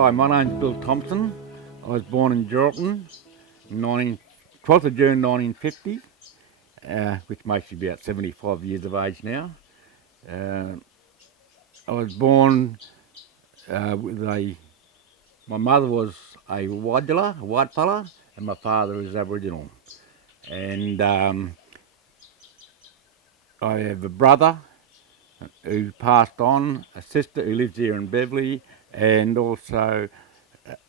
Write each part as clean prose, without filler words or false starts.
Hi, my name's Bill Thompson. I was born in Geraldton, 12th of June 1950, which makes me about 75 years of age now. Uh, I was born my mother was a Wadjala, a white fella, and my father is Aboriginal. And I have a brother who passed on, a sister who lives here in Beverley, and also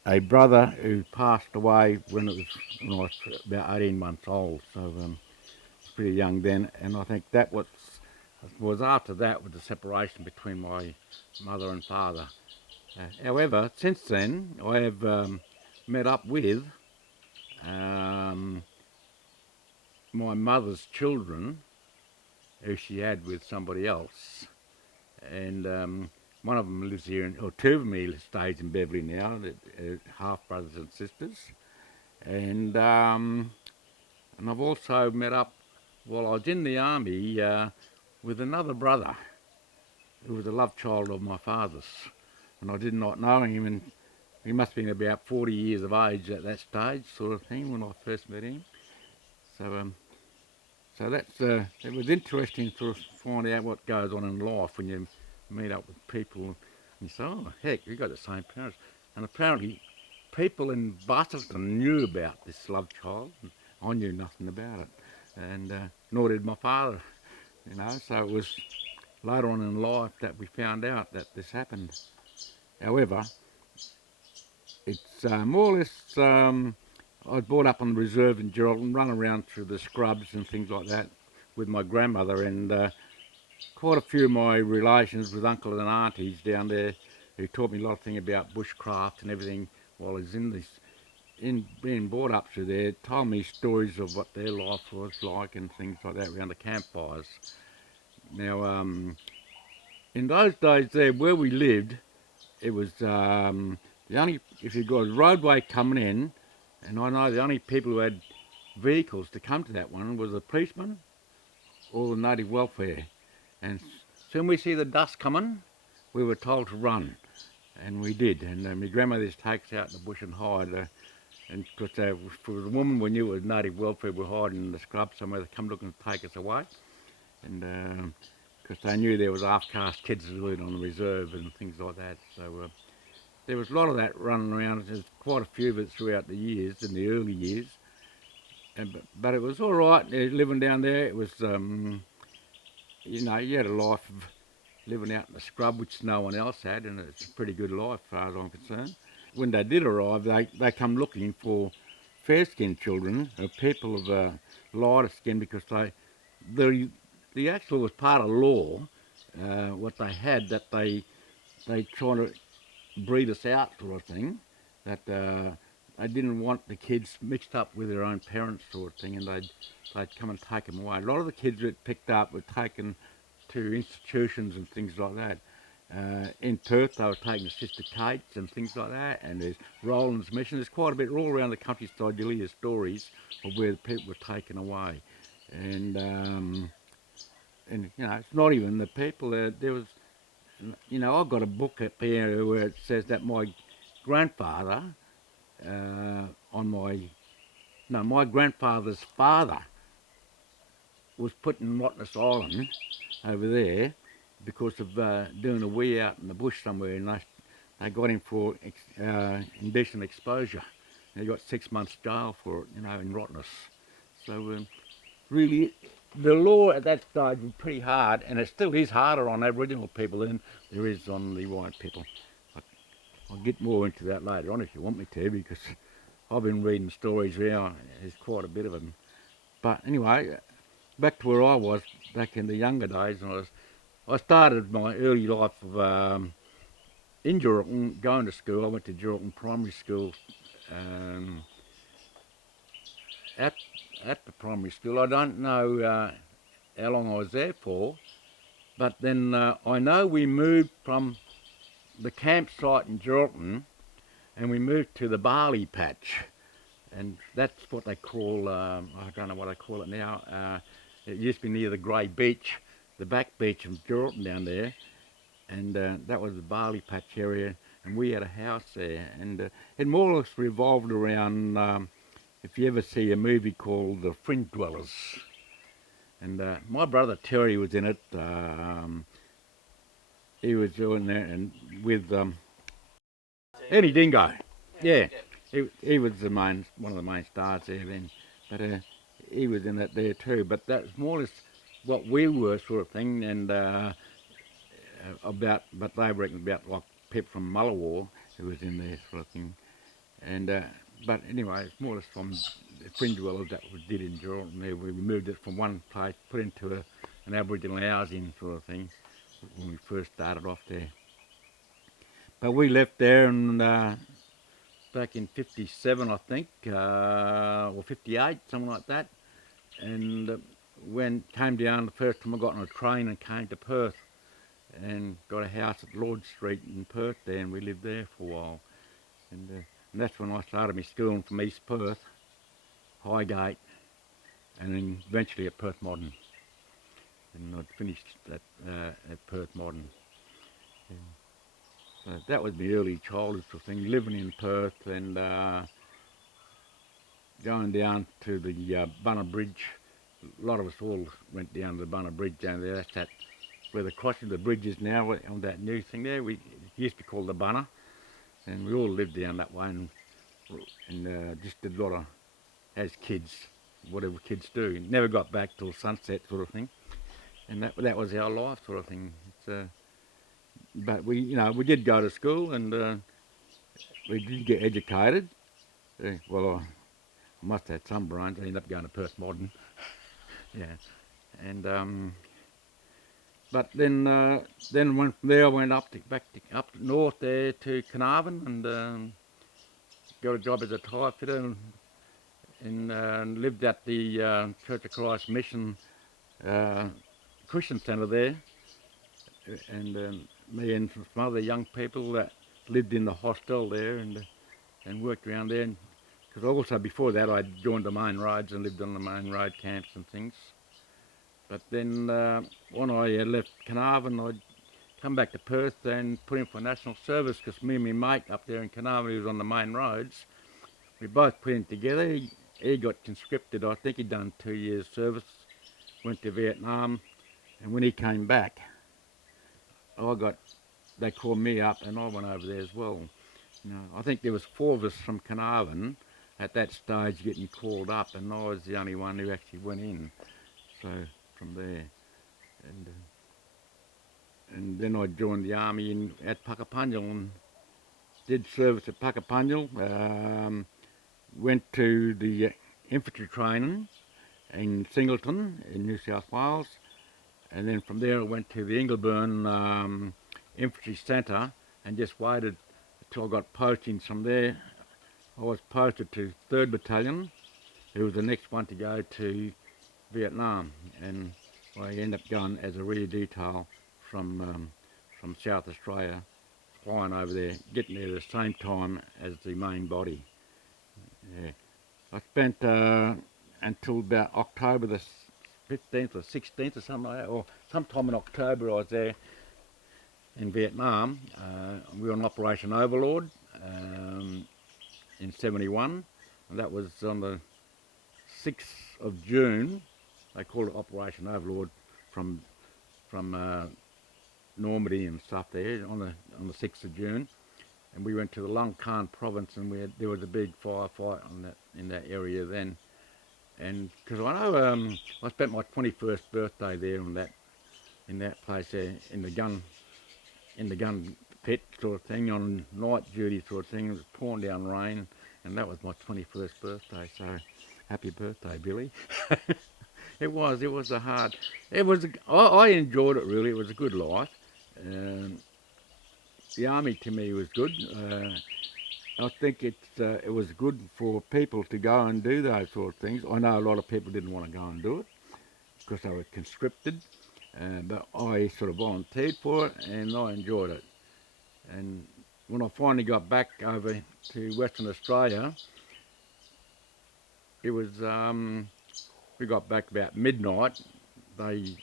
a brother who passed away when I was about 18 months old. So I was pretty young then, and I think that was after that with the separation between my mother and father. However, since then I have met up with um, my mother's children, who she had with somebody else, and one of them lives here, or two of them stays in Beverley now, half brothers and sisters, and I've also met up while I was in the army with another brother who was a love child of my father's, and I did not know him, and he must have been about 40 years of age at that stage, sort of thing, when I first met him. So it was interesting to find out what goes on in life when you meet up with people and you say, oh heck, we got the same parents. And apparently people in Butterton knew about this love child, and I knew nothing about it, and nor did my father, so it was later on in life that we found out that this happened. However, it's more or less, I was brought up on the reserve in Geraldton, run around through the scrubs and things like that with my grandmother, and quite a few of my relations with uncles and aunties down there who taught me a lot of things about bushcraft and everything while I was in being brought up through there, told me stories of what their life was like and things like that around the campfires. Now, in those days there where we lived, it was the only, if you got a roadway coming in, and I know the only people who had vehicles to come to that one was the policeman or the native welfare. And soon we see the dust coming, we were told to run, and we did. And my grandmother just takes out in the bush and hide. And because for the woman, we knew it was native welfare, we were hiding in the scrub somewhere. They come looking to take us away, and because they knew there was half-caste kids living on the reserve and things like that. So there was a lot of that running around. There's quite a few of it throughout the years, in the early years. But it was all right living down there. It was, you had a life of living out in the scrub, which no one else had, and it's a pretty good life as far as I'm concerned. When they did arrive, they come looking for fair-skinned children, people of lighter skin, because the actual was part of law, what they had, that they try to breed us out, sort of thing, that they didn't want the kids mixed up with their own parents, sort of thing, and they'd come and take them away. A lot of the kids that picked up were taken to institutions and things like that. In Perth, they were taken to Sister Kate's and things like that, and there's Roland's Mission. There's quite a bit all around the countryside. You'll hear stories of where the people were taken away, and it's not even the people. There was, I've got a book up here where it says that my grandfather, on my grandfather's father was put in Rottnest Island over there because of doing a wee out in the bush somewhere, and they got him for indecent exposure. And he got 6 months jail for it, in Rottnest. So really, the law at that stage was pretty hard, and it still is harder on Aboriginal people than there is on the white people. I'll get more into that later on if you want me to, because I've been reading stories now. There's quite a bit of them. But anyway, back to where I was back in the younger days, and I started my early life of in Geraldton, going to school. I went to Geraldton Primary School. Um, at the primary school, I don't know how long I was there for, but then I know we moved from the campsite in Geraldton, and we moved to the barley patch, and that's what they call, I don't know what they call it now. It used to be near the Grey Beach, the back beach of Geraldton down there, and that was the barley patch area. and we had a house there, and it more or less revolved around. If you ever see a movie called The Fringe Dwellers, and my brother Terry was in it. He was doing there, and with Eddie Dingo. Yeah, he was one of the main stars there then, but he was in it there too. But that was more or less what we were sort of thing, and about, but they reckoned about like people from Mullawar who was in there sort of thing, and but anyway, it's more or less from the Fringe Dwellers that we did in Geraldton there. We moved it from one place, put into an Aboriginal housing sort of thing when we first started off there. But we left there and back in '57, I think, or '58, something like that. And came down the first time I got on a train and came to Perth, and got a house at Lord Street in Perth there, and we lived there for a while. And that's when I started my schooling from East Perth, Highgate, and then eventually at Perth Modern. And I'd finished at Perth Modern. Yeah. So that was my early childhood sort of thing, living in Perth and going down to the Bunner Bridge. A lot of us all went down to the Bunner Bridge down there. That's where the crossing of the bridge is now, on that new thing there. It used to be called the Bunner, and we all lived down that way, and just did a lot of, as kids, whatever kids do. Never got back till sunset sort of thing, and that was our life sort of thing. But we did go to school, and we did get educated. Well, I must have had some brains. I ended up going to Perth Modern. Yeah, and but then went from there. I went up north there to Carnarvon, and got a job as a tyre fitter, and lived at the Church of Christ Mission Christian Centre there, and me and some other young people that lived in the hostel there, and worked around there. Because also before that I joined the main roads and lived on the main road camps and things. But then when I left Carnarvon, I'd come back to Perth and put in for national service, because me and my mate up there in Carnarvon, who was on the main roads, we both put in together. He got conscripted. I think he'd done 2 years service, went to Vietnam, and when he came back, they called me up and I went over there as well. I think there was 4 of us from Carnarvon at that stage getting called up, and I was the only one who actually went in. So from there, and then I joined the army at Puckapunyal and did service at Puckapunyal. Went to the infantry training in Singleton in New South Wales, and then from there I went to the Ingleburn Infantry Centre and just waited until I got postings from there. I was posted to 3rd Battalion, who was the next one to go to Vietnam, and I ended up going as a rear detail from South Australia, flying over there, getting there at the same time as the main body. Yeah. I spent until about October the 15th or 16th or something like that, or sometime in October I was there in Vietnam. We were on Operation Overlord in '71, and that was on the 6th of June. They called it Operation Overlord from Normandy and stuff there on the 6th of June. And we went to the Long Khan province, and there was a big firefight in that area then. And because I know I spent my 21st birthday there in that place there in the gun pit sort of thing, on night duty sort of thing. It was pouring down rain, and that was my 21st birthday. So happy birthday, Billy. It was a hard. I enjoyed it really. It was a good life. The army to me was good. I think it was good for people to go and do those sort of things. I know a lot of people didn't want to go and do it because they were conscripted, but I sort of volunteered for it and I enjoyed it. And when I finally got back over to Western Australia, it was we got back about midnight. They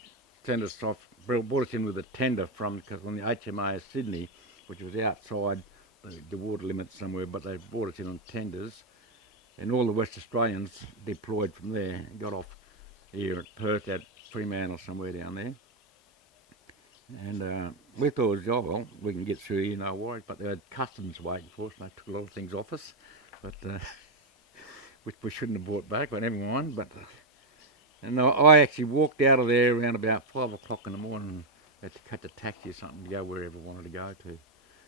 sent us off, brought us in with a tender because on the HMAS Sydney, which was outside the water limit somewhere, but they brought us in on tenders, and all the West Australians deployed from there, got off here at Perth at Fremantle or somewhere down there. And we thought, oh, well, we can get through here, no worries. But they had customs waiting for us, and they took a lot of things off us, but which we shouldn't have brought back, but never mind. But and I actually walked out of there around about 5 o'clock in the morning. Had to catch a taxi or something to go wherever I wanted to go to.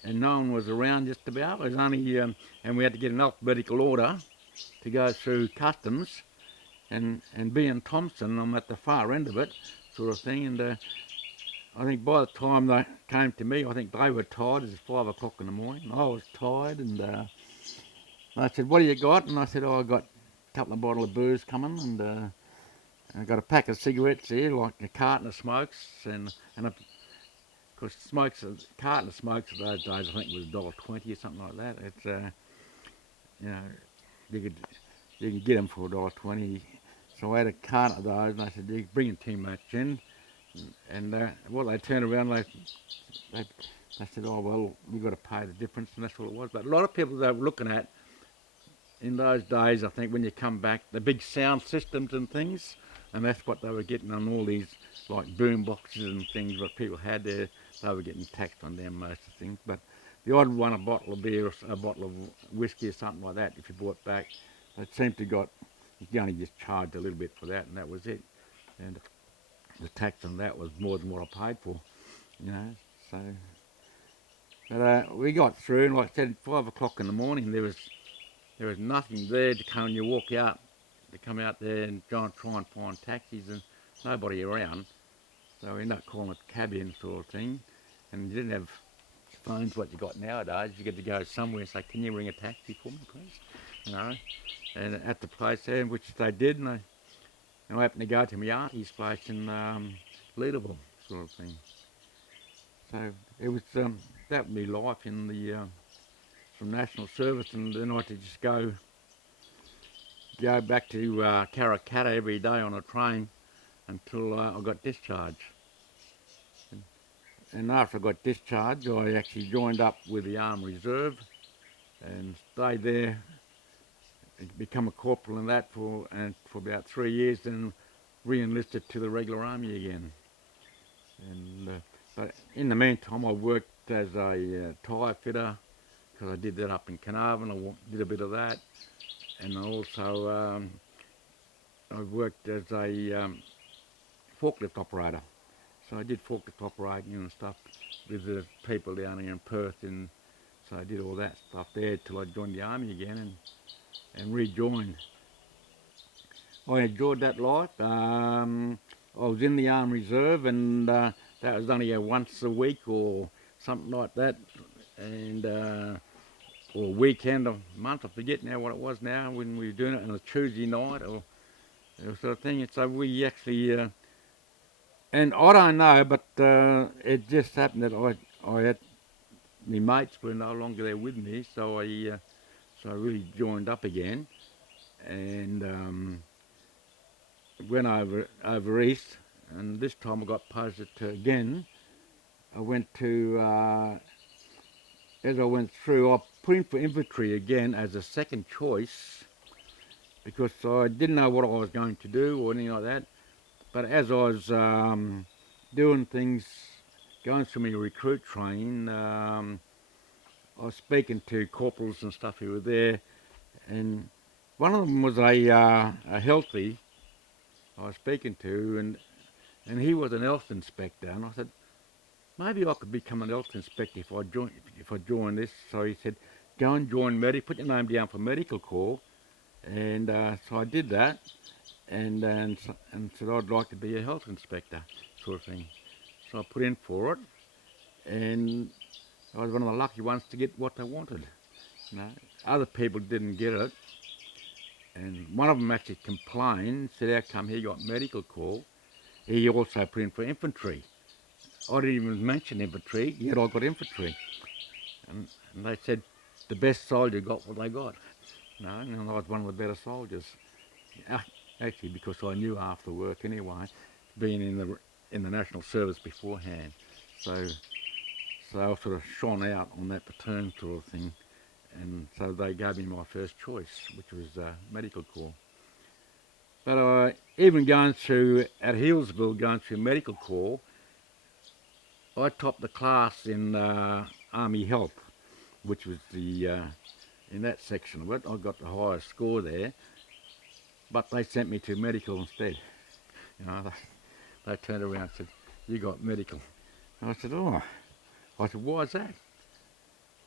And no one was around just about. It was only, and we had to get an alphabetical order to go through customs. And being Thompson, I'm at the far end of it, sort of thing. And I think by the time they came to me, I think they were tired. It was 5 o'clock in the morning. I was tired, and I said, "What do you got?" And I said, "Oh, I got a couple of bottles of booze coming, and I got a pack of cigarettes here, like a carton of smokes, and because smokes, a carton of smokes those days, I think was $1.20 or something like that. It's you know, you can get them for $1.20. So I had a carton of those, and I said, "You're bringing too much in." And well, they turned around, they said, "Oh well, you've got to pay the difference," and that's what it was. But a lot of people they were looking at in those days, I think, when you come back, the big sound systems and things, and that's what they were getting on all these like boom boxes and things that people had there. They were getting taxed on them most of the things. But the odd one, a bottle of beer or a bottle of whiskey or something like that, if you brought back, it seemed to got, you only just charged a little bit for that, and that was it. And the tax on that was more than what I paid for, you know. So, but we got through, and like I said, 5 o'clock in the morning, there was nothing there to come and you walk out, to come out there and try and find taxis, and nobody around. So we ended up calling it cabin sort of thing, and you didn't have phones what you got nowadays. You get to go somewhere and say, "Can you ring a taxi for me, please?" You know, and at the place there, which they did, and I happened to go to my auntie's place in Leederville, sort of thing. So it was that would be life in the from national service, and then I had to just go back to Karrakatta every day on a train until I got discharged. And after I got discharged, I actually joined up with the Armed Reserve and stayed there, and become a corporal in that for about 3 years, then re-enlisted to the regular army again. And but in the meantime, I worked as a tyre fitter, because I did that up in Carnarvon. I did a bit of that, and also I worked as a forklift operator. So I did forklift operating and stuff with the people down here in Perth, and so I did all that stuff there till I joined the army again and rejoined. I enjoyed that life. I was in the Armed Reserve, and that was only once a week or something like that, and or weekend or month. I forget now what it was now when we were doing it on a Tuesday night or sort of thing. And so we actually, and I don't know, but it just happened that I had my mates were no longer there with me, so I really joined up again, and went over east, and this time I got posted to again. I went to as I went through, I put in for infantry again as a second choice because I didn't know what I was going to do or anything like that. But as I was doing things, going through my recruit training, I was speaking to corporals and stuff who were there, and one of them was a healthy I was speaking to, and he was an health inspector, and I said, maybe I could become an health inspector if I join this. So he said, go and join put your name down for medical corps, and so I did that, and said I'd like to be a health inspector, sort of thing. So I put in for it, and I was one of the lucky ones to get what they wanted. You know, other people didn't get it, and one of them actually complained, said how come he got medical corps. He also put in for infantry. I didn't even mention infantry, yet I got infantry. And they said the best soldier got what they got. No, and I was one of the better soldiers. Actually, because I knew after work anyway, being in the national service beforehand. So So I sort of shone out on that platoon sort of thing. And so they gave me my first choice, which was medical corps. But even going through, at Healesville, going through medical corps, I topped the class in Army Health, which was in that section of it. I got the highest score there, but they sent me to medical instead. You know, they turned around and said, "You got medical." And I said, "Oh." I said, "Why is that?"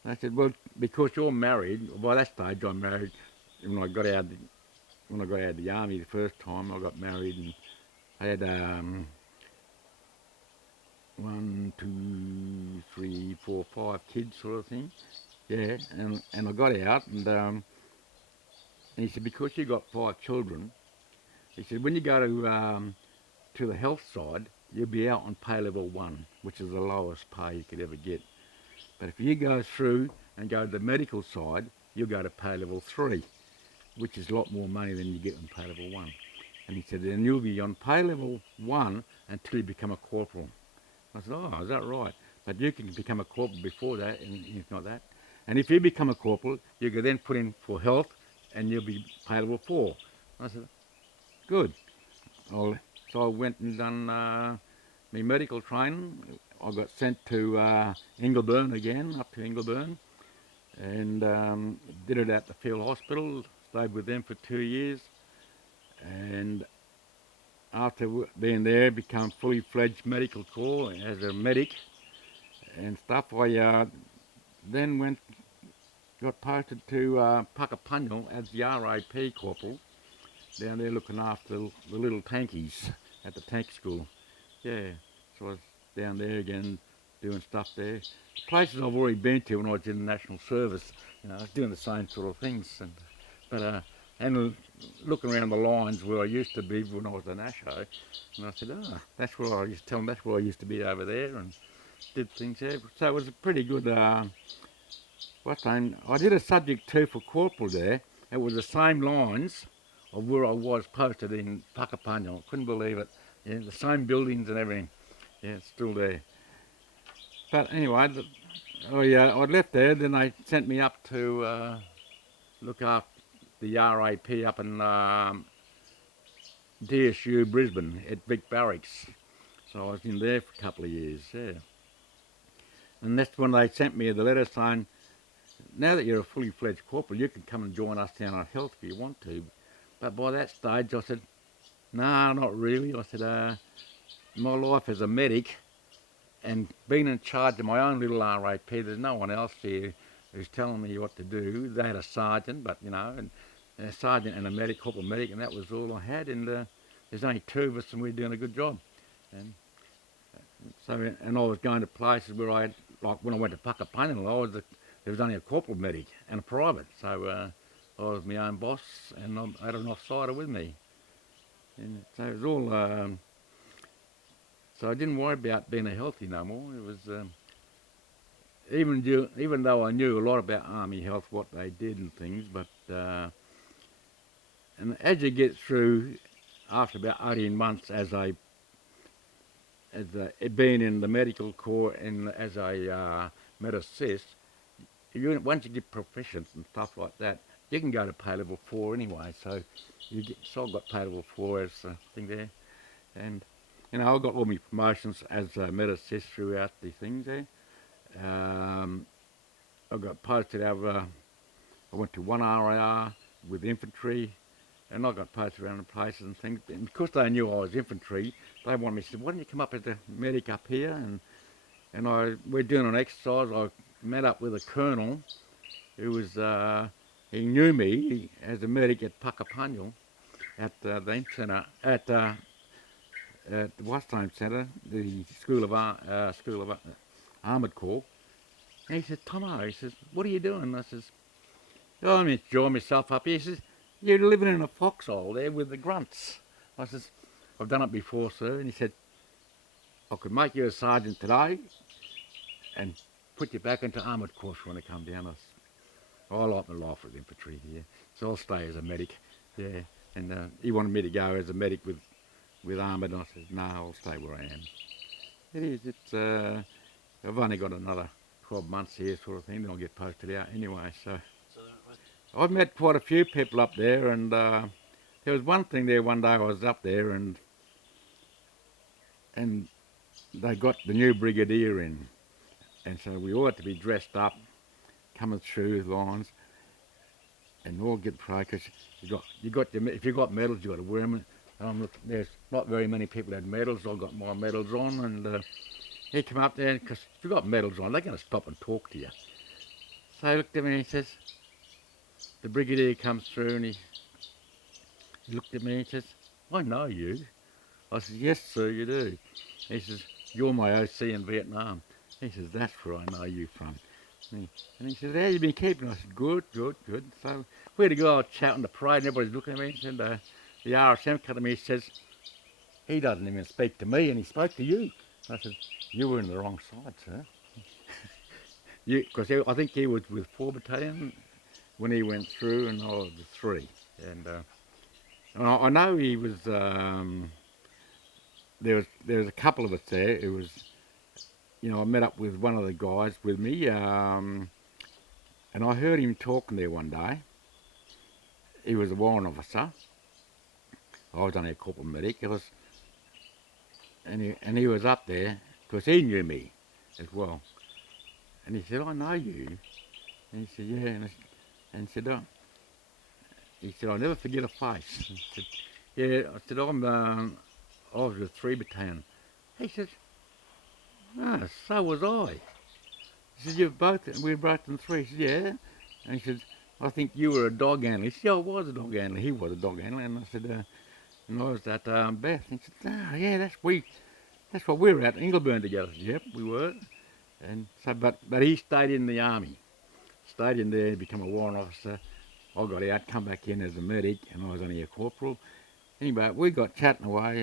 They said, "Well, because you're married." By that stage, I'm married. When I got out, of the army the first time, I got married and I had 5 kids, sort of thing. Yeah, and I got out, and he said, "Because you got 5 children," he said, "when you go to the health side, you'll be out on pay level 1, which is the lowest pay you could ever get. But if you go through and go to the medical side, you'll go to pay level 3, which is a lot more money than you get on pay level 1. And he said, then you'll be on pay level 1 until you become a corporal." I said, "Oh, is that right? But you can become a corporal before that, and it's not that. And if you become a corporal, you can then put in for health, and you'll be pay level 4. I said, "Good." So I went and done my medical training. I got sent to Ingleburn again, up to Ingleburn, and did it at the field hospital. Stayed with them for 2 years, and after being there, become fully fledged medical corps as a medic and stuff. I then got posted to Puckapunyal as the RAP corporal, down there looking after the little tankies at the tank school. Yeah, so I was down there again doing stuff there. Places I've already been to when I was in the National Service, I was doing the same sort of things. And looking around the lines where I used to be when I was a Nasho, and I said, "Oh, that's where I used to tell them that's where I used to be over there," and did things there. So it was a pretty good. I did a subject 2 for corporal there. It was the same lines of where I was posted in Puckapunyal. Couldn't believe it. Yeah, the same buildings and everything. Yeah, it's still there. But anyway, I left there. Then they sent me up to look after the RAP up in DSU Brisbane at Vic Barracks. So I was in there for a couple of years. Yeah, and that's when they sent me the letter saying, "Now that you're a fully fledged corporal, you can come and join us down at health if you want to." But by that stage, I said, "No, not really." I said, "My life as a medic and being in charge of my own little RAP, there's no one else here who's telling me what to do." They had a sergeant, but and a sergeant and a medic, corporal medic, and that was all I had. And there's only 2 of us, and we're doing a good job. And and I was going to places where like when I went to Puckapunyal, there was only a corporal medic and a private, so I was my own boss, and I had an offsider with me. And so it was all. So I didn't worry about being a healthy no more. It was even though I knew a lot about Army Health, what they did and things, but and as you get through, after about 18 months being in the medical corps and as a med assist, once you get proficient and stuff like that, you can go to pay level 4 anyway. So I got pay level 4 as a thing there, and I got all my promotions as a med assist throughout the things there. I got posted over. I went to 1 RAR with infantry, and I got posted around the places and things. And because they knew I was infantry, they wanted me to say, "Why don't you come up as a medic up here?" And we're doing an exercise. I met up with a colonel who was he knew me as a medic at Puckapunyal at the centre at the Westone Centre, the School of Armoured Corps. And he said, "Tomo," he says, "what are you doing?" And I says, "Oh, I'm enjoying myself up here." He says, "You're living in a foxhole there with the grunts." I says, "I've done it before, sir." And he said, "I could make you a sergeant today and put you back into armoured corps when I come down." I like my life with infantry here, so I'll stay as a medic. Yeah, and he wanted me to go as a medic with armoured, and I said, "No, I'll stay where I am." It is. I've only got another 12 months here, sort of thing. Then I'll get posted out anyway. So I've met quite a few people up there, and there was one thing there. One day I was up there, and they got the new brigadier in, and so we all had to be dressed up, coming through the lines, and all get proud because if you got medals, you got to wear them. There's not very many people that had medals. I got my medals on, and he came up there because if you got medals on, they're going to stop and talk to you. So he looked at me and he says, the brigadier comes through and he looked at me and he says, I know you. I said, yes, sir, you do. He says, you're my OC in Vietnam. He says, that's where I know you from. And he said, how you been keeping? I said, good, good, good. So we had to go out chatting the parade and everybody's looking at me. And the RSM come to me and says, he doesn't even speak to me and he spoke to you. I said, you were in the wrong side, sir. Because I think he was with 4 Battalion when he went through and I was with 3. And I know he was, there was a couple of us there. It was, I met up with one of the guys with me, and I heard him talking there one day. He was a warrant officer. I was only a corporal medic. And he was up there because he knew me as well. And he said, I know you. And he said, yeah. And he said, I'll never forget a face. He said, yeah. I said, I was with 3 Battalion. He said, no, so was I. He said, we were both in 3. He said, yeah. And he said, I think you were a dog handler. He said, yeah, I was a dog handler. He was a dog handler. And I said, and I was at Beth. And he said, oh, yeah, that's what we were at Ingleburn together. I said, yep, we were. And so, but he stayed in the army. Stayed in there, become a warrant officer. I got out, come back in as a medic, and I was only a corporal. Anyway, we got chatting away,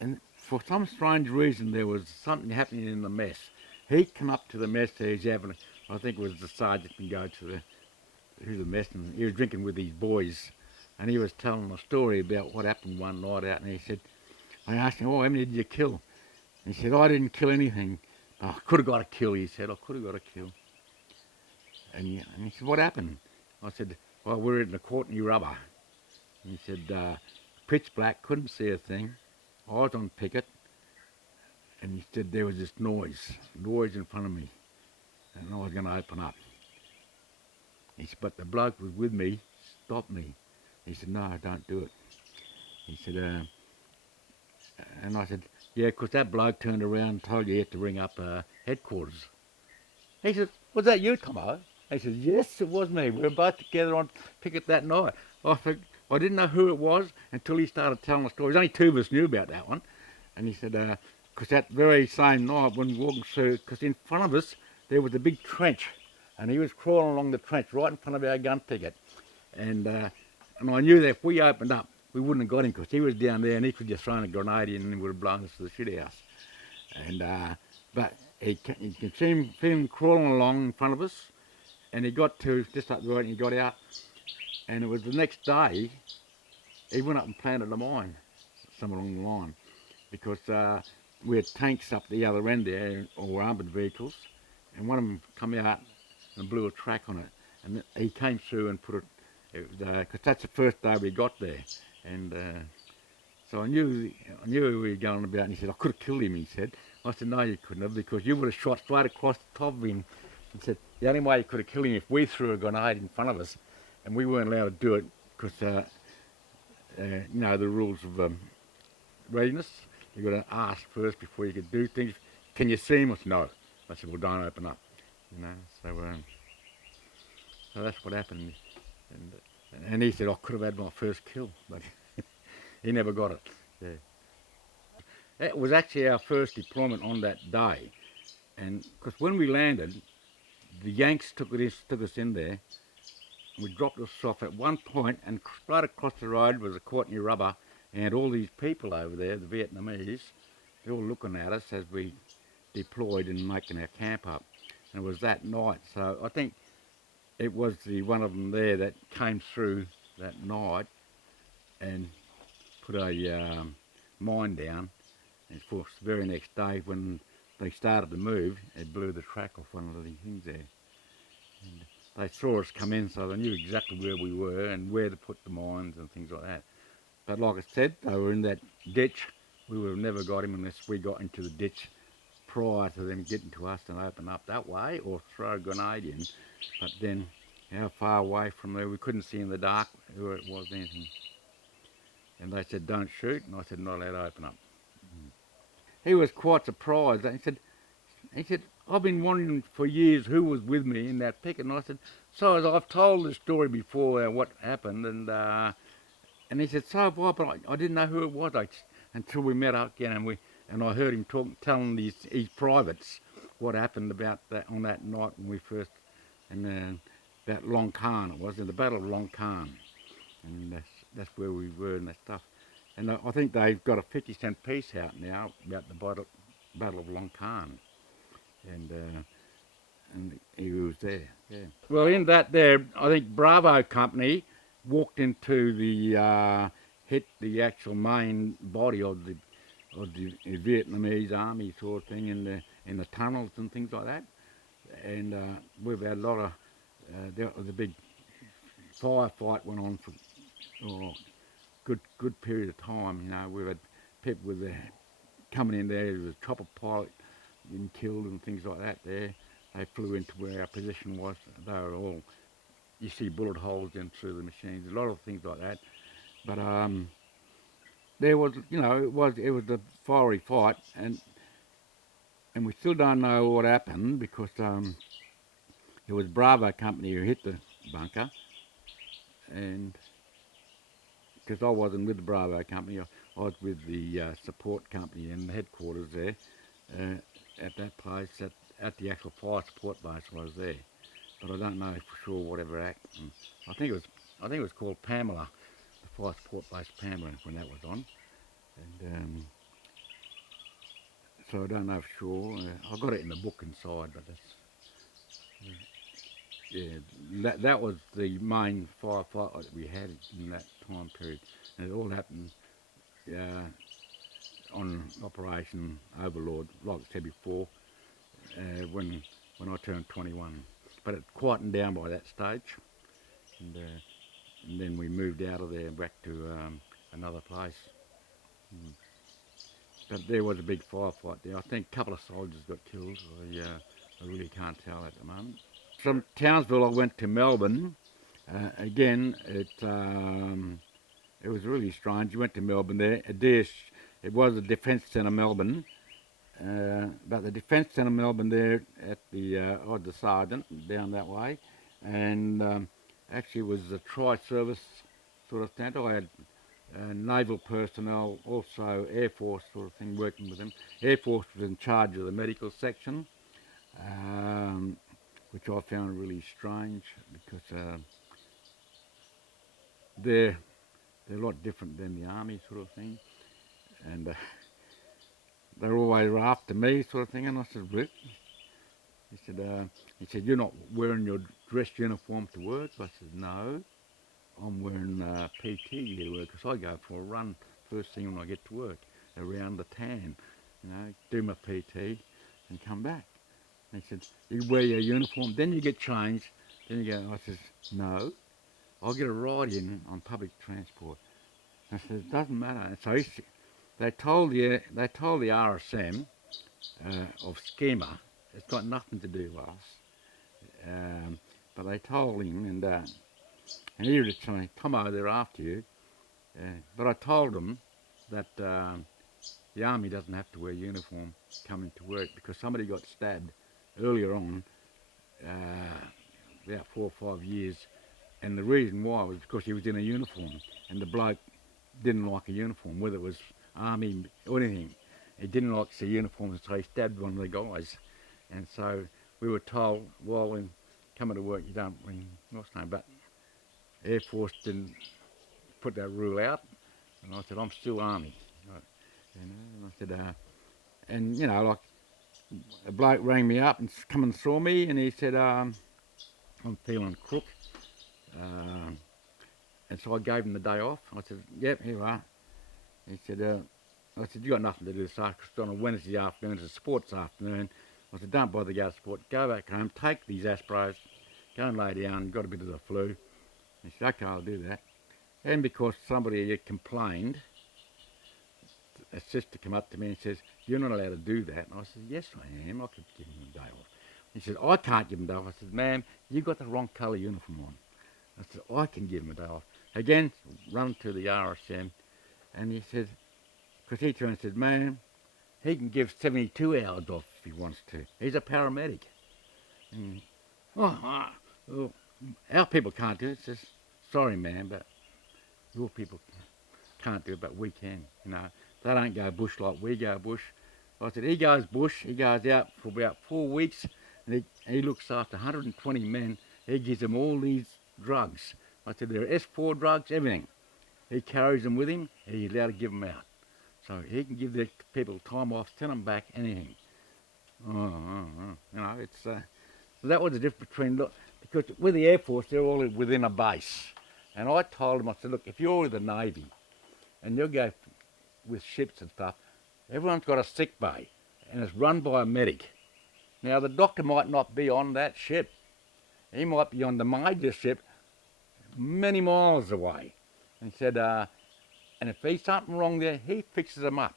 and for some strange reason, there was something happening in the mess. He come up to the mess there, he's having, I think it was the sergeant can go to the mess, and he was drinking with his boys, and he was telling a story about what happened one night out, and he said, I asked him, how many did you kill? And he said, I didn't kill anything. I could have got a kill, he said, I could have got a kill. And he said, what happened? I said, well, we were in the Courtney rubber. And he said, pitch black, couldn't see a thing. I was on picket. And he said, there was this noise in front of me. And I was going to open up. He said, but the bloke was with me, stopped me. He said, no, don't do it. He said, and I said, yeah, because that bloke turned around and told you had to ring up headquarters. He said, was that you, Tomo? He said, yes, it was me. We were both together on picket that night. I didn't know who it was until he started telling the story. There's only 2 of us knew about that one. And he said, because that very same night when we were walking through, because in front of us there was a big trench. And he was crawling along the trench right in front of our gun picket. And I knew that if we opened up, we wouldn't have got him because he was down there and he could just throw a grenade in and he would have blown us to the shit house. And, but you can see him crawling along in front of us. And he got to just up the road and he got out. And it was the next day, he went up and planted a mine somewhere along the line. Because we had tanks up the other end there, or armoured vehicles. And one of them come out and blew a track on it. And he came through and put it, because that's the first day we got there. And so I knew we were going about, and he said, I could have killed him, he said. I said, no, you couldn't have, because you would have shot straight across the top of him. He said, the only way you could have killed him if we threw a grenade in front of us, and we weren't allowed to do it because, the rules of readiness. You've got to ask first before you could do things. Can you see him? I said, no. I said, well, don't open up. So that's what happened. And he said, I could have had my first kill, but he never got it. Yeah. It was actually our first deployment on that day. And because when we landed, the Yanks took us in there. We dropped us off at one point, and right across the road was a Courtney rubber, and all these people over there, the Vietnamese, they're all looking at us as we deployed and making our camp up. And it was that night, so I think it was the one of them there that came through that night and put a mine down. And of course, the very next day when they started to move, it blew the track off one of the things there. And they saw us come in, so they knew exactly where we were and where to put the mines and things like that. But like I said, they were in that ditch. We would have never got him unless we got into the ditch prior to them getting to us and open up that way or throw a grenade in. But then how far away from there, we couldn't see in the dark who it was, anything. And they said, don't shoot, and I said, not allowed to open up. He was quite surprised. He said, I've been wondering for years who was with me in that picket. And I said, so as I've told the story before, what happened, and he said, so have I, but I didn't know who it was until we met up again, and I heard him telling his privates what happened about that on that night when we first, and about Long Khan it was, in the Battle of Long Khan, and that's where we were and that stuff. And I think they've got a 50-cent piece out now about the Battle of Long Khan, and he was there. Yeah. Well, in that there, I think Bravo Company walked into hit the actual main body of the Vietnamese army sort of thing in the tunnels and things like that. And we've had a lot of there was a big firefight went on for good period of time. You know, we've had people with coming in there with a chopper pilot getting killed and things like that. There, they flew into where our position was. They were all, you see bullet holes in through the machines, a lot of things like that. But there was, you know, it was a fiery fight, and we still don't know what happened because it was Bravo Company who hit the bunker, and because I wasn't with the Bravo Company, I was with the support company in the headquarters there at that place at the actual fire support base. I was there, but I don't know for sure whatever happened. I think it was called Pamela, the fire support base Pamela when that was on, and so I don't know for sure. I got it in the book inside, but that's yeah. That was the main firefight that we had in that time period, and it all happened on Operation Overlord, like I said before, when I turned 21. But it quietened down by that stage, and then we moved out of there back to another place. But there was a big firefight there. I think a couple of soldiers got killed. I really can't tell at the moment. From Townsville I went to Melbourne. Again, it was really strange. You went to Melbourne there. It was a Defence Centre Melbourne. But the Defence Centre Melbourne there at the I was the sergeant down that way, and actually it was a tri-service sort of centre. I had naval personnel, also Air Force sort of thing working with them. Air Force was in charge of the medical section, um, which I found really strange because they're a lot different than the army sort of thing, and they're always after me sort of thing. And I said, "Rick," he said, "You're not wearing your dress uniform to work?" I said, "No, I'm wearing PT gear to work because I go for a run first thing when I get to work around the town, you know, do my PT and come back." And he said, "You wear your uniform, then you get changed, then you go." I said, "No, I'll get a ride in on public transport." I said, "It doesn't matter." And so they told the RSM of Schema, it's got nothing to do with us. But they told him, and he was saying, "Tomo, they're after you." But I told them that the army doesn't have to wear uniform coming to work because somebody got stabbed earlier on, about 4 or 5 years, and the reason why was because he was in a uniform, and the bloke didn't like a uniform, whether it was army or anything. He didn't like to see uniforms, so he stabbed one of the guys. And so we were told, well, when coming to work, you don't bring what's name, but Air Force didn't put that rule out, and I said, I'm still army. You know, and I said, and you know, like a bloke rang me up and come and saw me, and he said, I'm feeling crook. And so I gave him the day off. I said, yep, here you are. He said, I said, you got nothing to do this afternoon. It's on a Wednesday afternoon. It's a sports afternoon. I said, don't bother go to sport. Go back home, take these Aspros, go and lay down. Got a bit of the flu. He said, okay, I'll do that. And because somebody complained, a sister came up to me and says, you're not allowed to do that. And I said, yes, I am. I could give him a day off. He said, I can't give him a day off. I said, ma'am, you've got the wrong colour uniform on. I said, I can give him a day off. Again, run to the RSM, and he said, because he turned and said, ma'am, he can give 72 hours off if he wants to. He's a paramedic. And, well, our people can't do it. He says, sorry, ma'am, but your people can't do it, but we can. You know, they don't go bush like we go bush. I said, he goes bush. He goes out for about 4 weeks, and he looks after 120 men. He gives them all these drugs. I said, they're S4 drugs, everything. He carries them with him, and he's allowed to give them out. So he can give the people time off, send them back, anything. You know, it's so that was the difference between, look, because with the Air Force, they're all within a base. And I told him, I said, look, if you're with the Navy and you go with ships and stuff, everyone's got a sick bay and it's run by a medic. Now, the doctor might not be on that ship. He might be on the major ship many miles away. And he said, and if there's something wrong there, he fixes them up.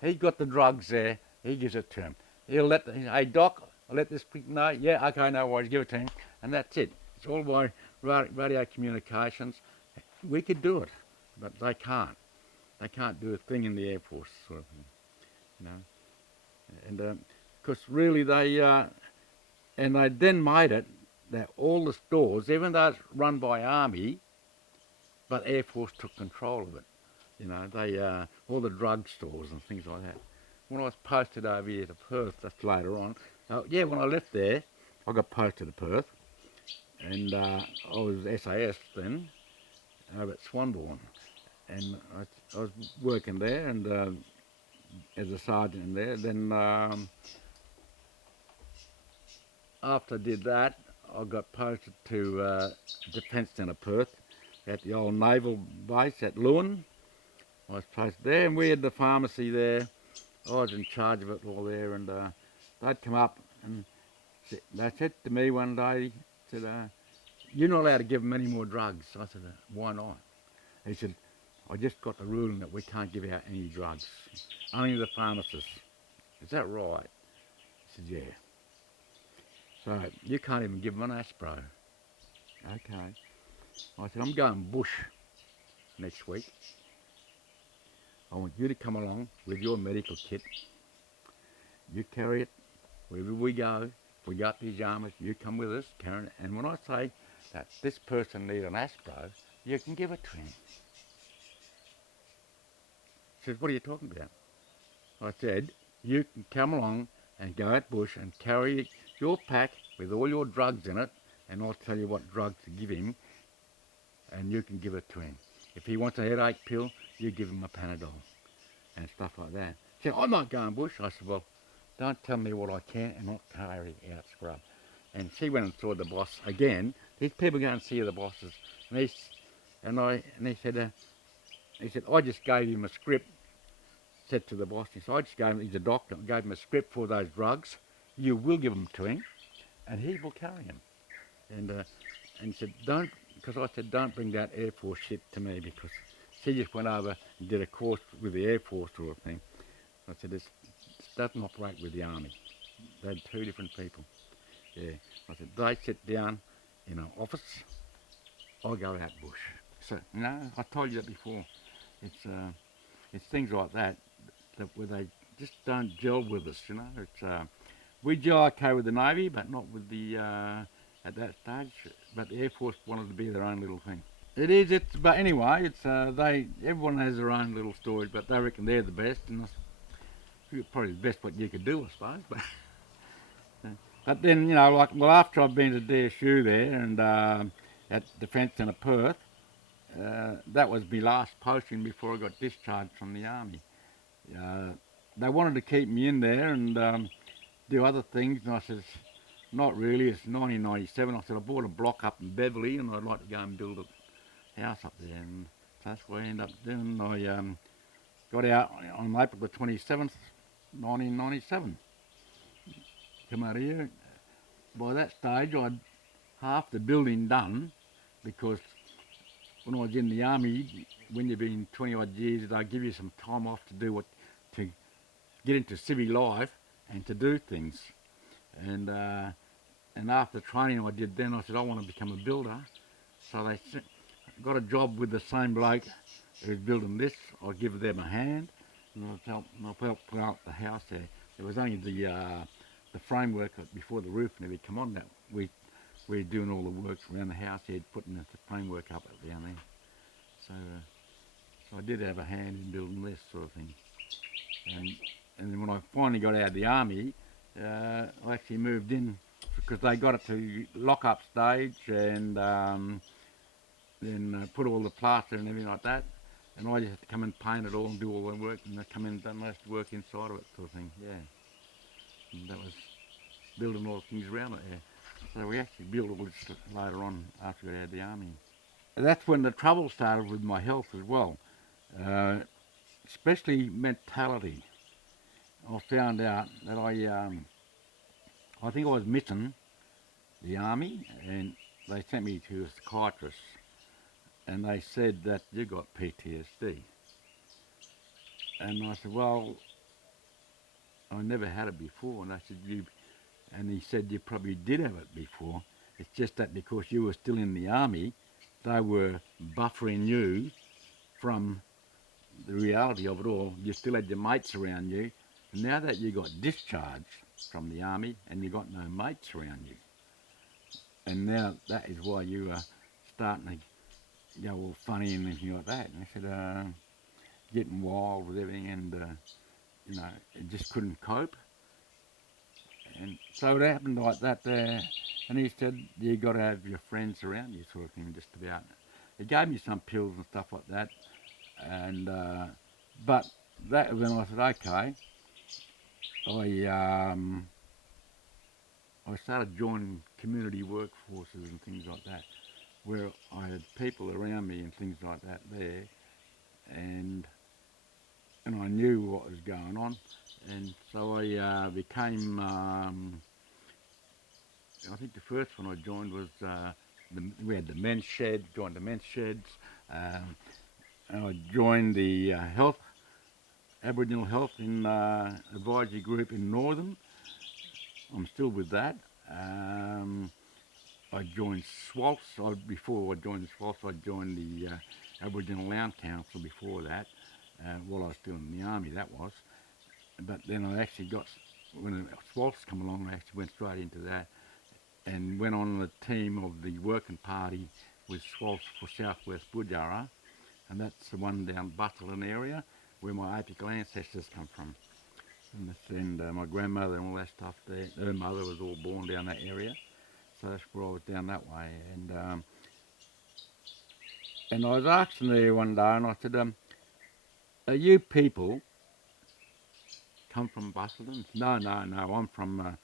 He's got the drugs there, he gives it to him. He'll let, hey doc, I'll let this know, yeah, okay, no worries, give it to him. And that's it. It's all by radio communications. We could do it, but they can't. They can't do a thing in the Air Force, sort of thing, you know. And because really and they then made it that all the stores, even though it's run by Army, but Air Force took control of it. You know, they all the drug stores and things like that. When I was posted over here to Perth, that's later on. Yeah, when I left there, I got posted to Perth, and I was SAS then over at Swanbourne, and I was working there and as a sergeant in there. Then after I did that, I got posted to Defence Centre Perth at the old naval base at Lewin. I was posted there, and we had the pharmacy there. I was in charge of it all there, and they'd come up and they said to me one day, said, you're not allowed to give them any more drugs. I said, why not? He said, I just got the ruling that we can't give out any drugs, only the pharmacists. Is that right? I said, yeah. So you can't even give them an Aspro. Okay. I said, I'm going bush next week. I want you to come along with your medical kit. You carry it wherever we go. If we got these armours, you come with us, carrying it. And when I say that this person needs an Aspro, you can give it to him. He says, what are you talking about? I said, you can come along and go out bush and carry your pack with all your drugs in it, and I'll tell you what drugs to give him, and you can give it to him. If he wants a headache pill, you give him a Panadol and stuff like that. He said, I'm not going bush. I said, well, don't tell me what I can and not carry out scrub. And she went and saw the boss again. These people go and see the bosses. And he said, I just gave him a script, said to the boss, he said, I just gave him, he's a doctor, I gave him a script for those drugs. You will give them to him and he will carry them. And he said, don't, because I said, don't bring that Air Force shit to me, because she just went over and did a course with the Air Force sort of thing. I said, this doesn't operate with the Army. They're two different people. Yeah. I said, they sit down in an office, I go out bush. So, I told you that before. It's things like that where they just don't gel with us, It's we gel okay with the Navy, but not with the at that stage. But the Air Force wanted to be their own little thing. It is. But anyway, everyone has their own little stories, but they reckon they're the best, and that's probably the best what you could do, I suppose. But then, after I've been to DSU there and at Defence Centre Perth, that was my last posting before I got discharged from the Army. They wanted to keep me in there and do other things, and I said, not really. It's 1997. I said, I bought a block up in Beverley and I'd like to go and build a house up there, and so that's what I ended up doing. got out on April the 27th, 1997. Come out here. By that stage, I'd half the building done because when I was in the army, when you've been 20 odd years, they give you some time off to do to get into civic life and to do things. And and after training I did then, I said I want to become a builder. So they got a job with the same bloke who's building this. I'll give them a hand, and I'll help put out the house there. It was only the framework before the roof nearly come on that we're doing all the works around the house here, putting the framework up down there. So, so I did have a hand in building this sort of thing. And and then when I finally got out of the army, I actually moved in because they got it to lock up stage and then put all the plaster and everything like that. And I just had to come and paint it all and do all the work, and I come in and done most of the work inside of it, sort of thing. Yeah, and that was building all the things around it. Yeah. So we actually built all this later on after we got out of the army. That's when the trouble started with my health as well, uh, especially mentality. I found out that I think I was missing the army, and they sent me to a psychiatrist, and they said that you got PTSD. And I said, well, I never had it before. And I said, and he said you probably did have it before. It's just that because you were still in the army, they were buffering you from the reality of it all. You still had your mates around you. And now that you got discharged from the army and you got no mates around you, and now that is why you are starting to go all funny and everything like that. And I said, getting wild with everything, and you know, it just couldn't cope. And so it happened like that there. And he said, you got to have your friends around you, sort of thing, just about. He gave me some pills and stuff like that. And but that when I said, okay, I I started joining community workforces and things like that, where I had people around me and things like that there, and I knew what was going on, and so I became. I think the first one I joined was we had the men's shed. Joined the men's sheds. Um, and I joined the health Aboriginal health in advisory group in Northern. I'm still with that. I joined SWALS. Before I joined the SWALS, I joined the Aboriginal Land Council before that, while I was still in the army, that was. But then I actually got, when the SWALS come along, I actually went straight into that and went on the team of the Working Party with SWALS for Southwest Budjarra, and that's the one down Butterland area where my apical ancestors come from. And my grandmother and all that stuff there, her mother was all born down that area. So that's where I was down that way. And I was asking there one day, and I said, are you people come from Busselton? No, no, no, I'm from,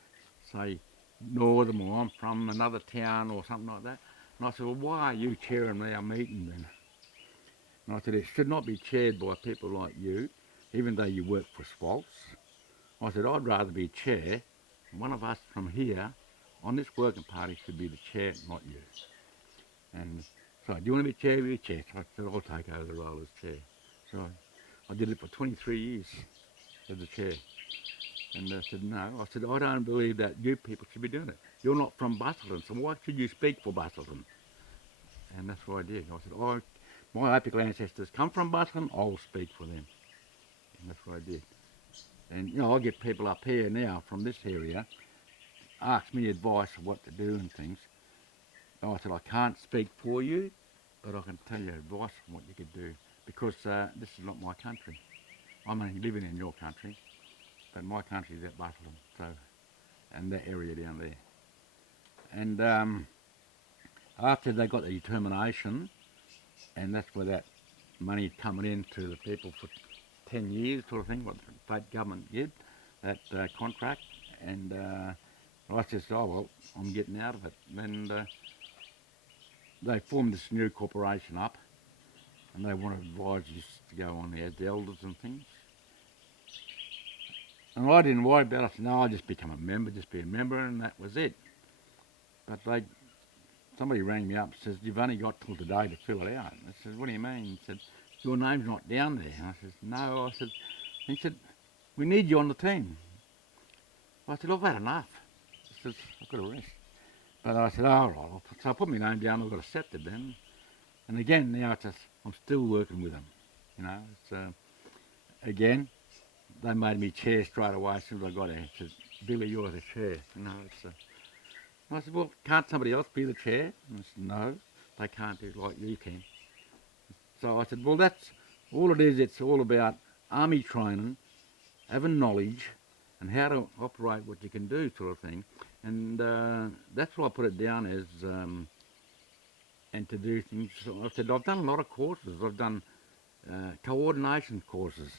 say, Northern, or I'm from another town or something like that. And I said, well, why are you chairing our meeting then? And I said, it should not be chaired by people like you, even though you work for SWALS. I said, I'd rather be chair. One of us from here on this working party should be the chair, not you. And so, do you want to be chair? Be chair. So I said, I'll take over the role as chair. So I did it for 23 years as the chair. And they said, no. I said, I don't believe that you people should be doing it. You're not from Busselton, so why should you speak for Busselton? And that's what I did. I said, my apical ancestors come from Busselton, I'll speak for them. And that's what I did. And, you know, I get people up here now from this area ask me advice of what to do and things. I said, I can't speak for you, but I can tell you advice on what you could do, because this is not my country. I'm only living in your country, but my country is at Busselton, so, and that area down there. And after they got the determination, and that's where that money coming in to the people for 10 years sort of thing, what the state government did, that contract, and I said, oh well, I'm getting out of it. And they formed this new corporation up, and they wanted advisors to go on there as the elders and things. And I didn't worry about it. I said, no, I'll just become a member, just be a member, and that was it. But somebody rang me up and says, you've only got till today to fill it out. And I said, what do you mean? He said, your name's not down there. And I said, no. He said, we need you on the team. I said, I've had enough. He says, I've got to rest. But I said, all right. So I put my name down, I got accepted then. And again, now I'm still working with them. You know, again, they made me chair straight away as soon as I got there. He said, Billy, you're the chair. You know, I said, well, can't somebody else be the chair? And I said, no, they can't do it like you can. So I said, well, that's all it is. It's all about army training, having knowledge, and how to operate what you can do, sort of thing. And that's what I put it down as, and to do things. So I said, I've done a lot of courses. I've done coordination courses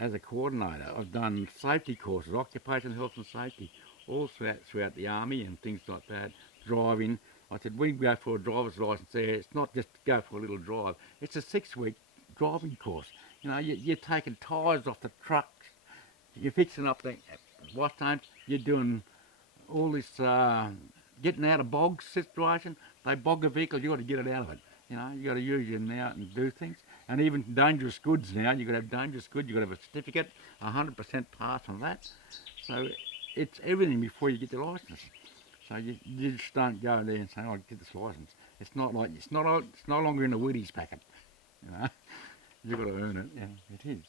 as a coordinator. I've done safety courses, occupational health and safety, all throughout the army and things like that, driving. I said, we go for a driver's licence there. It's not just to go for a little drive. It's a 6-week driving course. You know, you're taking tyres off the trucks. You're fixing up the wash tanks. You're doing all this getting out of bog situation. They bog a vehicle, you've got to get it out of it. You know, you've got to use your out and do things. And even dangerous goods now, you've got to have dangerous goods, you've got to have a certificate, 100% pass on that. So it's everything before you get the licence. So you just don't go there and say, oh, get this licence. It's not like, it's no longer in a Wheaties packet. You know, you've got to earn it. Yeah, it is.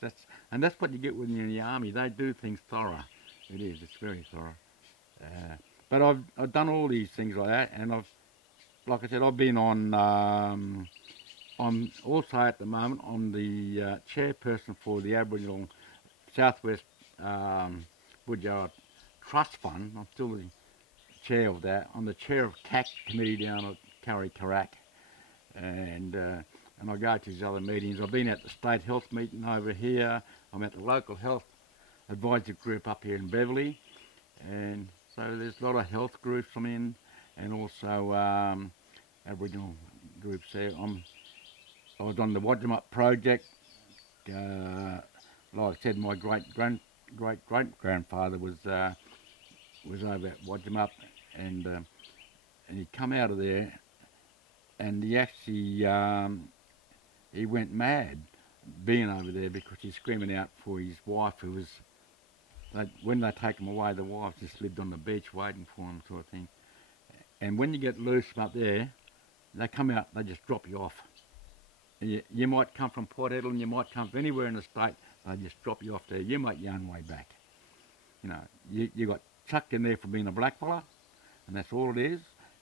That's what you get when you're in the army. They do things thorough. It is. It's very thorough. But I've done all these things like that, and like I said, I've been on. I'm also at the moment on the chairperson for the Aboriginal Southwest Woodjard Trust Fund. I'm still the chair of that. I'm the chair of CAC committee down at Curry Karak, and I go to these other meetings. I've been at the state health meeting over here. I'm at the local health advisory group up here in Beverley, and so there's a lot of health groups I'm in, and also Aboriginal groups there. I was on the Wadjamup project. Like I said, my great grandfather was over at Wadjamup, and he come out of there, and he actually he went mad being over there because he's screaming out for his wife, who was. When they take him away, the wife just lived on the beach waiting for him, sort of thing. And when you get loose from up there, they come out, they just drop you off. And you might come from Port Hedland, you might come from anywhere in the state, they just drop you off there. You make your own way back. You know, you got chucked in there for being a blackfella, and that's all it is.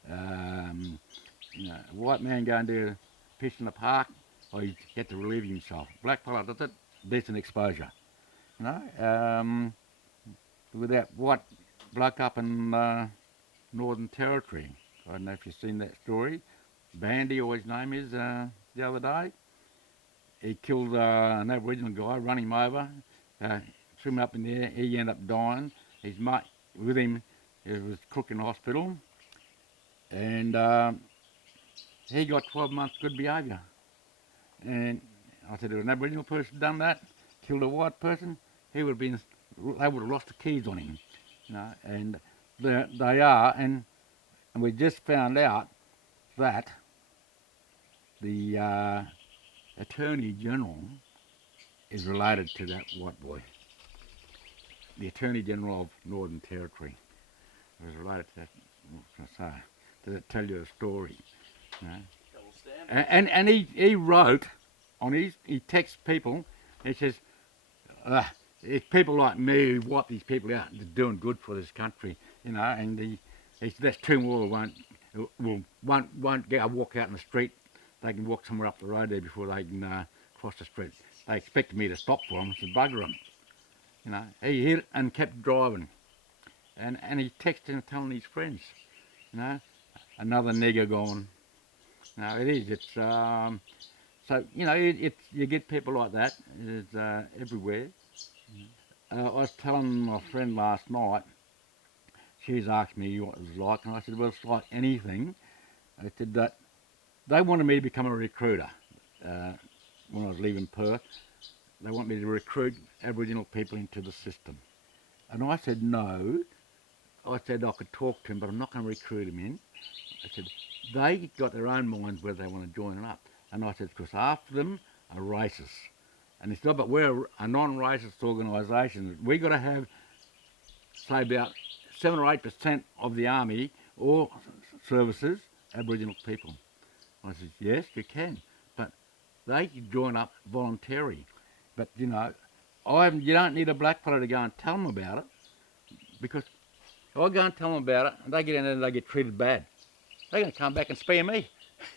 You know, a white man going to fish in the park, or you get to relieve himself. Blackfella does it, decent exposure. You know, with that white bloke up in Northern Territory. I don't know if you've seen that story. Bandy, or his name is, the other day. He killed an Aboriginal guy, run him over, threw him up in the air. He ended up dying. His mate with him, it was Cook in hospital, and he got 12 months good behaviour. And I said, if an Aboriginal person done that, killed a white person, they would have lost the keys on him. You know, and they are, and we just found out that the Attorney General is related to that white boy. The Attorney General of Northern Territory was related to that. What can I say? To tell you a story. You know? And he wrote on he texts people. He says, it's people like me who wipe these people out and doing good for this country, you know. And he said that's too more won't get a walk out in the street. They can walk somewhere up the road there before they can cross the street. They expected me to stop for them, to bugger them. You know, he hit and kept driving, and he texted and telling his friends, you know, another nigger gone. You know, it is. It's so you know, you get people like that. It's everywhere. I was telling my friend last night. She's asked me what it was like, and I said, well, it's like anything. I said that they wanted me to become a recruiter. when I was leaving Perth. They want me to recruit Aboriginal people into the system. And I said no. I said I could talk to them, but I'm not going to recruit them in. I said, they got their own minds whether they want to join it up. And I said, because after them are racists. And it's not, but we're a non-racist organisation. We've got to have, say, about 7 or 8% of the army or services Aboriginal people. I said, yes, you can. But they can join up voluntary. But, you know, you don't need a black fella to go and tell them about it, because I go and tell them about it, and they get in there and they get treated bad. They're going to come back and spear me,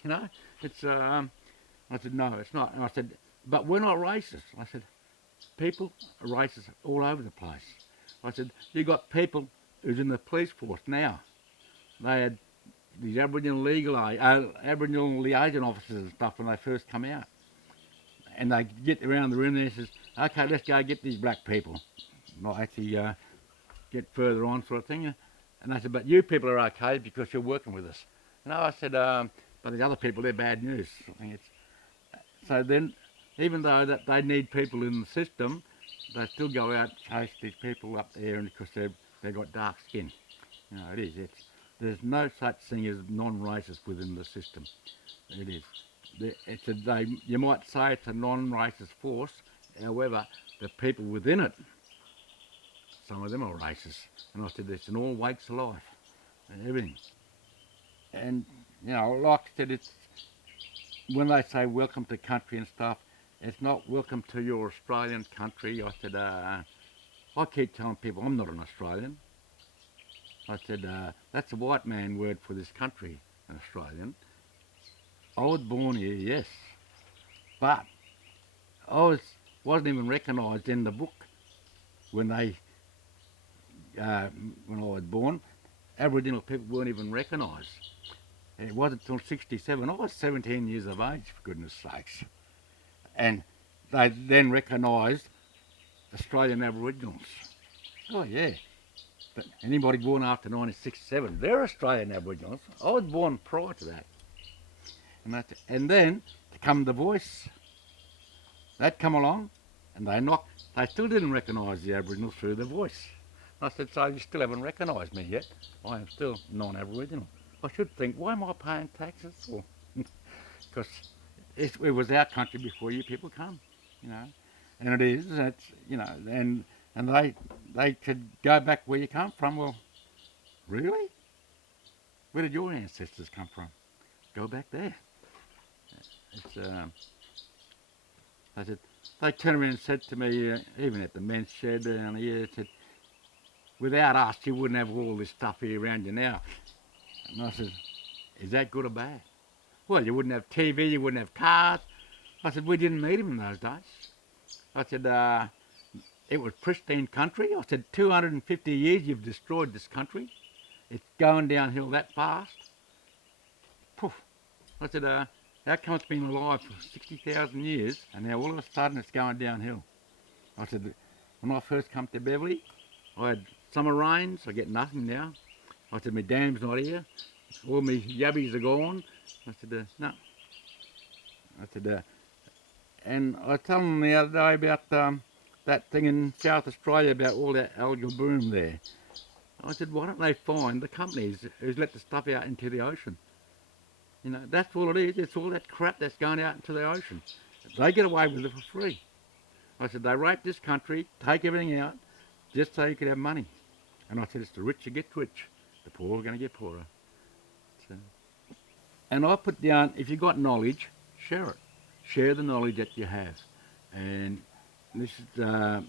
you know. It's I said, no, it's not. And I said, but we're not racist. I said, people are racist all over the place. I said, you got people who's in the police force now. They had these Aboriginal liaison officers and stuff when they first come out. And they get around the room there and says, okay, let's go get these black people. Not actually get further on sort of thing. And they said, but you people are okay because you're working with us. No, I said, but the other people, they're bad news. I think so then, even though that they need people in the system, they still go out and chase these people up there, and because they've got dark skin. You know, it is. There's no such thing as non-racist within the system. It is. You might say it's a non-racist force. However, the people within it, some of them are racist. And I said, it's in all walks of life and everything. And, you know, like I said, it's when they say welcome to country and stuff, it's not welcome to your Australian country. I said, I keep telling people I'm not an Australian. I said, that's a white man word for this country, an Australian. I was born here, yes, but wasn't even recognised in the book when when I was born. Aboriginal people weren't even recognised. It wasn't until 67. I was 17 years of age, for goodness sakes. And they then recognised Australian Aboriginals. Oh, yeah. But anybody born after 1967, they're Australian Aboriginals. I was born prior to that. And then to come The Voice. They'd come along and they still didn't recognise the Aboriginals through The Voice. I said, so you still haven't recognised me yet. I am still non-Aboriginal. I should think, why am I paying taxes? Because it was our country before you people come, you know. And it is, it's, you know, and they could go back where you come from. Well, really? Where did your ancestors come from? Go back there. It's, they turned around and said to me, even at the men's shed down here, they said, without us, you wouldn't have all this stuff here around you now. And I said, is that good or bad? Well, you wouldn't have TV, you wouldn't have cars. I said, we didn't need them in those days. I said, it was pristine country. I said, 250 years you've destroyed this country. It's going downhill that fast. Poof. I said, how come it's been alive for 60,000 years and now all of a sudden it's going downhill? I said, when I first come to Beverly, I had summer rains, I get nothing now. I said, my dam's not here. All my yabbies are gone. I said, no. I said, and I told them the other day about that thing in South Australia about all that algal bloom there. I said, why don't they find the companies who's let the stuff out into the ocean? You know, that's all it is. It's all that crap that's going out into the ocean. They get away with it for free. I said, they rape this country, take everything out, just so you could have money. And I said, it's the rich who get rich. The poor are going to get poorer. So, and I put down, if you've got knowledge, share it. Share the knowledge that you have. And this is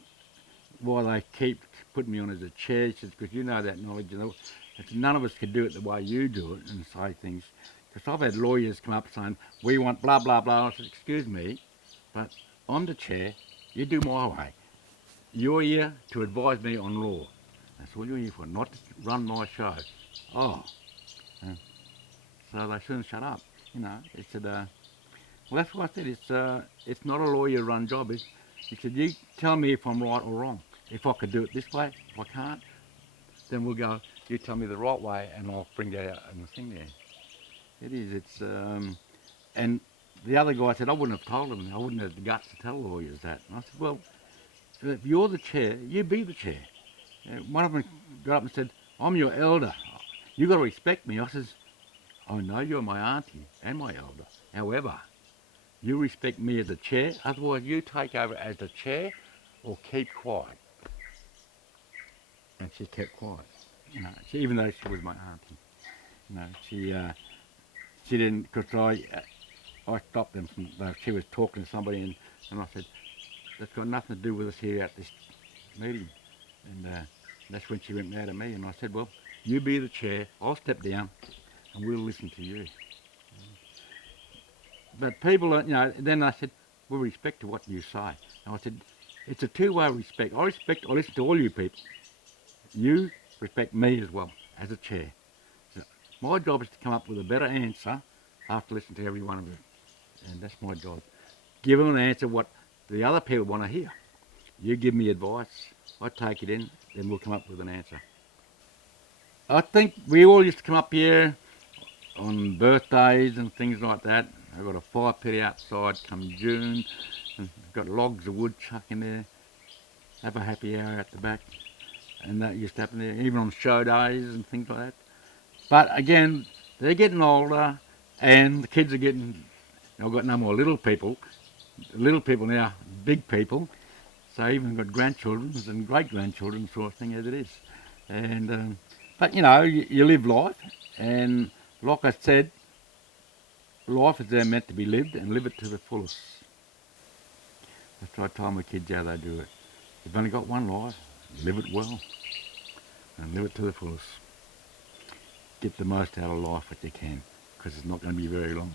why they keep putting me on as a chair, because you know that knowledge. You know, none of us could do it the way you do it and say things. Because I've had lawyers come up saying, we want blah, blah, blah. I said, excuse me, but I'm the chair. You do my way. You're here to advise me on law. That's all you're here for, not to run my show. Oh. So they soon shut up. You know, it said, well, that's what I said. It's not a lawyer-run job. He said, you tell me if I'm right or wrong. If I could do it this way, if I can't, then we'll go, you tell me the right way and I'll bring that out in the thing there. It is, and the other guy said, I wouldn't have told him. I wouldn't have the guts to tell lawyers that. And I said, well, if you're the chair, you be the chair. One of them got up and said, I'm your elder. You got to respect me. I says, I know you're my auntie and my elder. However, you respect me as the chair. Otherwise, you take over as the chair or keep quiet. And she kept quiet. You know, even though she was my auntie. You know, she didn't, because I stopped them from, she was talking to somebody and I said, that's got nothing to do with us here at this meeting. And that's when she went mad at me and I said, well, you be the chair, I'll step down and we'll listen to you. But people, then I said, with respect to what you say. And I said, it's a two-way respect. I listen to all you people. You respect me as well, as a chair. So my job is to come up with a better answer after listening to every one of you. And that's my job. Give them an answer what the other people want to hear. You give me advice, I take it in, then we'll come up with an answer. I think we all used to come up here on birthdays and things like that. I've got a fire pit outside come June, and got logs of wood chuck in there, have a happy hour at the back, and that used to happen there, even on show days and things like that. But again, they're getting older, and the kids are getting, I've got no more little people. Little people now, big people, so even got grandchildren and great-grandchildren sort of thing as it is. And but you live life, and like I said, life is there meant to be lived and live it to the fullest. That's what I tell my kids how they do it. You've only got one life, live it well and live it to the fullest. Get the most out of life that you can, because it's not going to be very long.